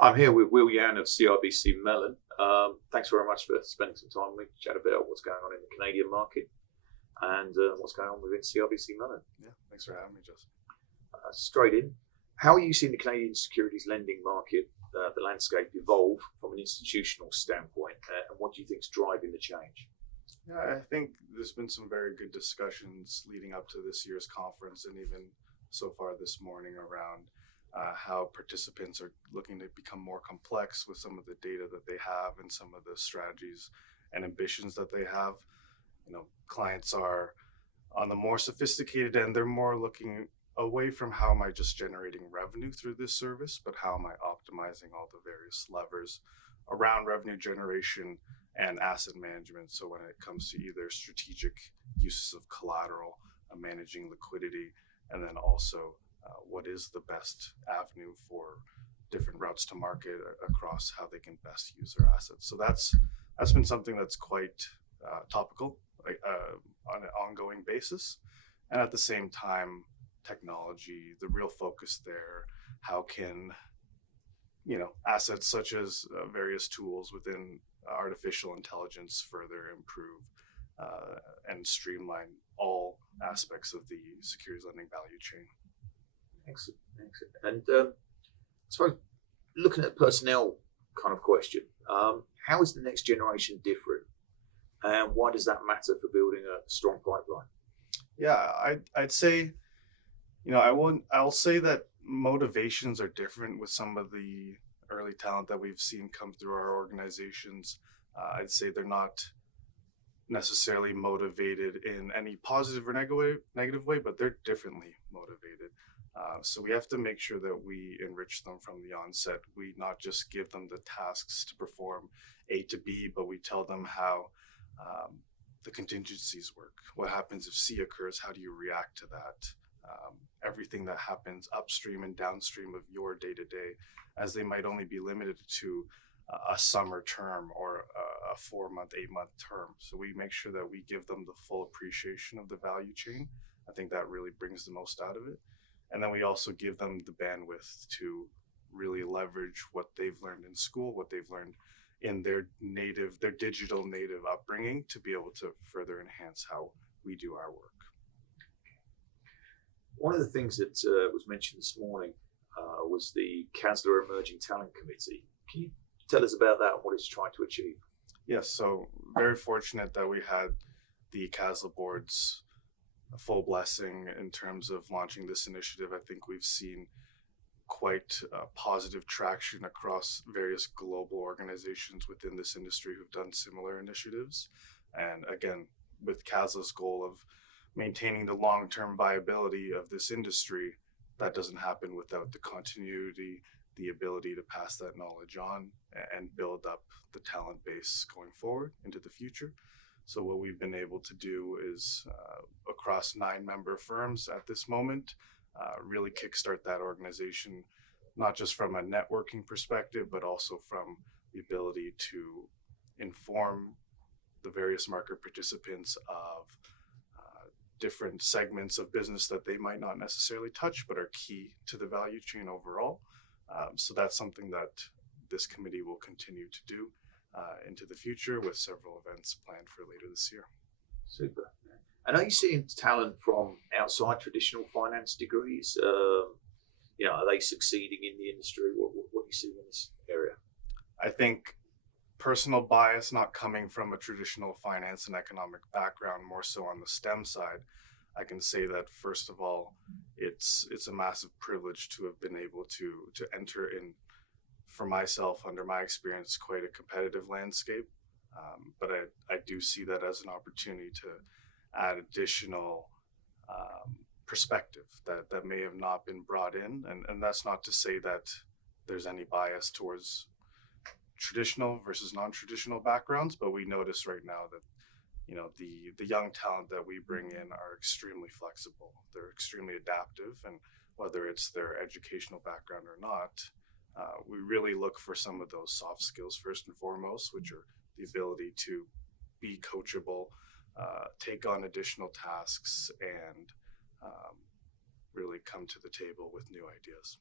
I'm here with Will Yan of CIBC Mellon. Thanks very much for spending some time with me to chat about what's going on in the Canadian market and what's going on within CIBC Mellon. Yeah, thanks for having me, Justin. Straight in, how are you seeing the Canadian securities lending market, the landscape evolve from an institutional standpoint, and what do you think is driving the change? Yeah, I think there's been some very good discussions leading up to this year's conference and even so far this morning around how participants are looking to become more complex with some of the data that they have and some of the strategies and ambitions that they have. Clients are on the more sophisticated end. They're more looking away from how am I just generating revenue through this service, but how am I optimizing all the various levers around revenue generation and asset management. So when it comes to either strategic uses of collateral, managing liquidity, and then also what is the best avenue for different routes to market across how they can best use their assets. So that's been something that's quite topical on an ongoing basis. And at the same time, technology, the real focus there, how can assets such as various tools within artificial intelligence further improve and streamline all aspects of the securities lending value chain. Excellent. And I suppose looking at personnel kind of question, how is the next generation different, and why does that matter for building a strong pipeline? Yeah, I'd say, I'll say that motivations are different with some of the early talent that we've seen come through our organizations. I'd say they're not necessarily motivated in any positive or negative way, but they're differently motivated. So we have to make sure that we enrich them from the onset. We not just give them the tasks to perform A to B, but we tell them how the contingencies work. What happens if C occurs? How do you react to that? Everything that happens upstream and downstream of your day-to-day, as they might only be limited to a summer term or a 4-month, 8-month term. So we make sure that we give them the full appreciation of the value chain. I think that really brings the most out of it. And then we also give them the bandwidth to really leverage what they've learned in school, what they've learned in their digital native upbringing, to be able to further enhance how we do our work. One of the things that was mentioned this morning was the CASLA Emerging Talent Committee. Can you tell us about that and what it's trying to achieve? Yes, so very fortunate that we had the CASLA board's full blessing in terms of launching this initiative. I think we've seen quite positive traction across various global organizations within this industry who've done similar initiatives. And again, with CASLA's goal of maintaining the long-term viability of this industry, that doesn't happen without the continuity, the ability to pass that knowledge on and build up the talent base going forward into the future. So what we've been able to do is, across 9 member firms at this moment, really kickstart that organization, not just from a networking perspective, but also from the ability to inform the various market participants of different segments of business that they might not necessarily touch, but are key to the value chain overall. So that's something that this committee will continue to do into the future, with several events planned for later this year. Super. And are you seeing talent from outside traditional finance degrees? Are they succeeding in the industry? What do you see in this area? I think personal bias, not coming from a traditional finance and economic background, more so on the STEM side, I can say that first of all, it's a massive privilege to have been able to enter in, for myself, under my experience, quite a competitive landscape. But I do see that as an opportunity to add additional perspective that may have not been brought in. And that's not to say that there's any bias towards traditional versus non-traditional backgrounds, but we notice right now that the young talent that we bring in are extremely flexible. They're extremely adaptive, and whether it's their educational background or not, we really look for some of those soft skills first and foremost, which are the ability to be coachable, take on additional tasks, and really come to the table with new ideas.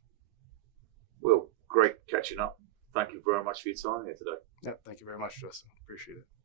Well, great catching up. thank you very much for your time here today. Yeah, thank you very much, Justin. Appreciate it.